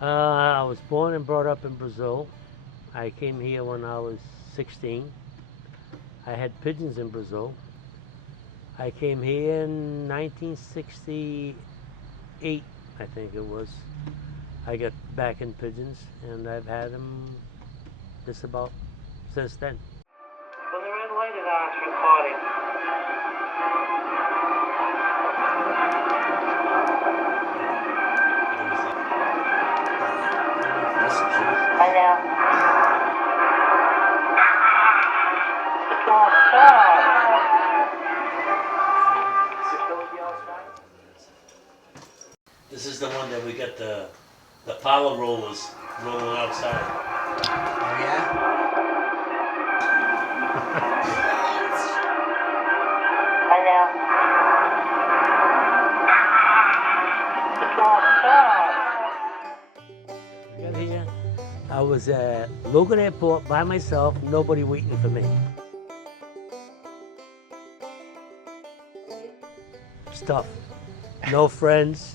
I was born and brought up in Brazil. I came here when I was 16. I had pigeons in Brazil. I came here in 1968, I think it was. I got back in pigeons, and I've had them just about since then. When the red light is on, it's recording. Hi now. This is the one that we got the power rollers rolling outside. Oh yeah? Hi now. Got here. I was at Logan Airport by myself, nobody waiting for me. It's tough. No friends.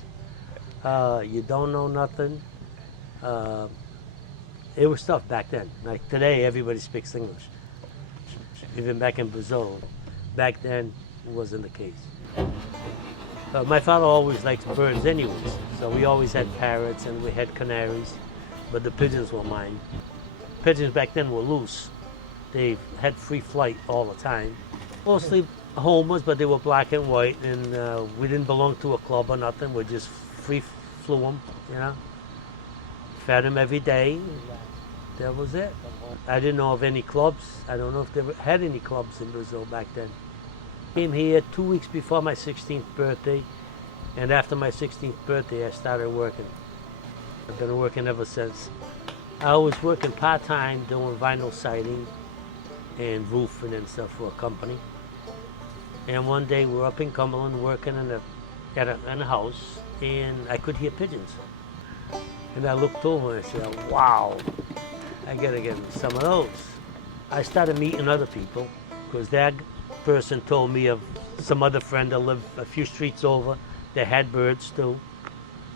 You don't know nothing. It was tough back then. Like today, everybody speaks English. Even back in Brazil, back then it wasn't the case. My father always liked birds anyways, so we always had parrots and we had canaries, but the pigeons were mine. Pigeons back then were loose. They had free flight all the time. Mostly homers, but they were black and white, and we didn't belong to a club or nothing. We just free flew them, you know. Fed them every day. That was it. I didn't know of any clubs. I don't know if they had any clubs in Brazil back then. Came here 2 weeks before my 16th birthday, and after my 16th birthday, I started working. I've been working ever since. I was working part-time doing vinyl siding and roofing and stuff for a company. And one day we were up in Cumberland working in a house, and I could hear pigeons. And I looked over and I said, wow, I gotta get some of those. I started meeting other people, because that person told me of some other friend that lived a few streets over that had birds too.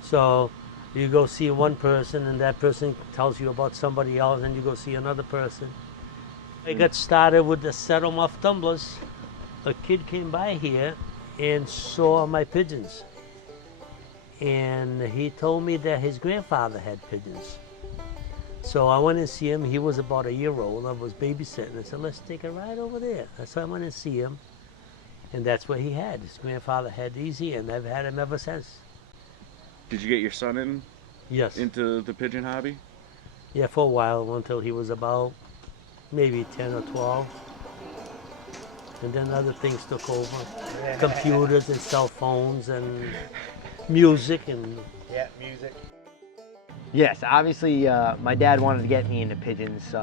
So you go see one person, and that person tells you about somebody else, and you go see another person. I got started with the set-em-off tumblers. A kid came by here and saw my pigeons. And he told me that his grandfather had pigeons. So I went and see him. He was about a year old. I was babysitting. I said, let's take a ride over there. So I went and see him. And that's what he had. His grandfather had these here, and I've had him ever since. Did you get your son Yes. into the pigeon hobby? Yeah, for a while, until he was about maybe 10 or 12. And then other things took over. Computers and cell phones and music and... Yeah, music. Yes, obviously my dad wanted to get me into pigeons,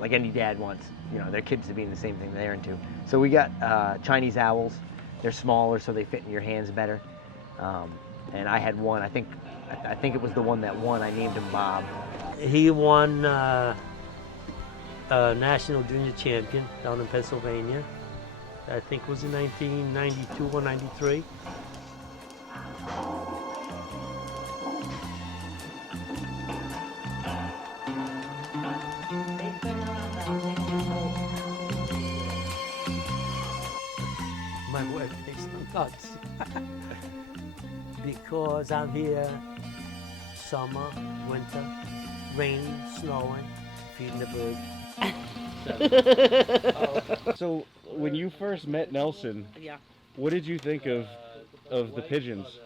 like any dad wants, their kids to be in the same thing they're into. So we got Chinese owls. They're smaller, so they fit in your hands better. And I had one. I think it was the one that won. I named him Bob. He won a national junior champion down in Pennsylvania. I think it was in 1992 or 93. My wife thinks I'm nuts. Because I'm here summer, winter, rain, snowing, feeding the birds. So when you first met Nelson, Yeah. what did you think of the pigeons?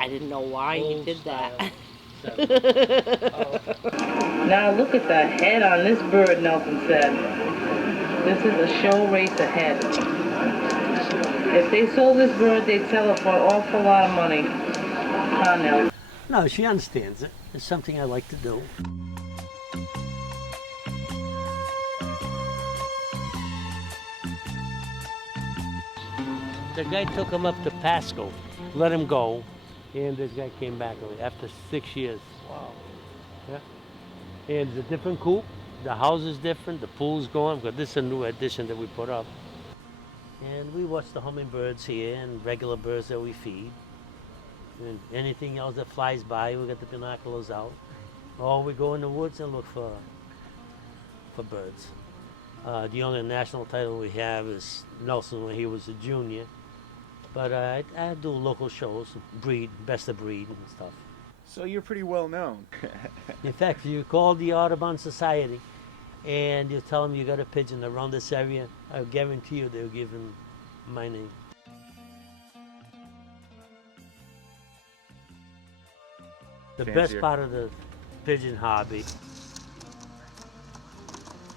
I didn't know why he did that. Now look at the head on this bird, Nelson said. This is a show race ahead. If they sold this bird, they'd sell it for an awful lot of money. Huh, Nell? No, she understands it. It's something I like to do. The guy took him up to Pasco, let him go, and this guy came back after 6 years. Wow. Yeah. And it's a different coop. The house is different. The pool's gone, because this is a new addition that we put up. And we watch the hummingbirds here and regular birds that we feed. And anything else that flies by, we got the binoculars out. Or we go in the woods and look for birds. The only national title we have is Nelson when he was a junior. But I do local shows, best of breed and stuff. So you're pretty well known. In fact, if you call the Audubon Society and you tell them you got a pigeon around this area, I guarantee you they'll give him my name. The best Fancier. part of the pigeon hobby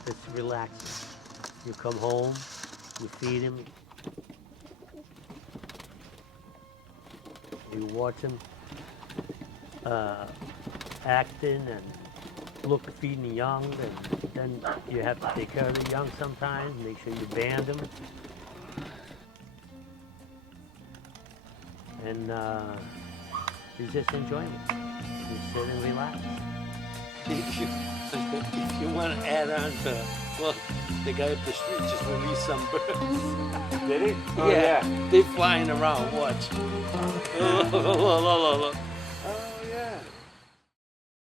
is relaxing. You come home, you feed him, you watch him acting and feeding the young, and then you have to take care of the young sometimes, make sure you band them. And you just enjoy it. You sit and relax. If you want to add on to, well, the guy up the street just released some birds. Did he? They're flying around, watch. Oh, yeah.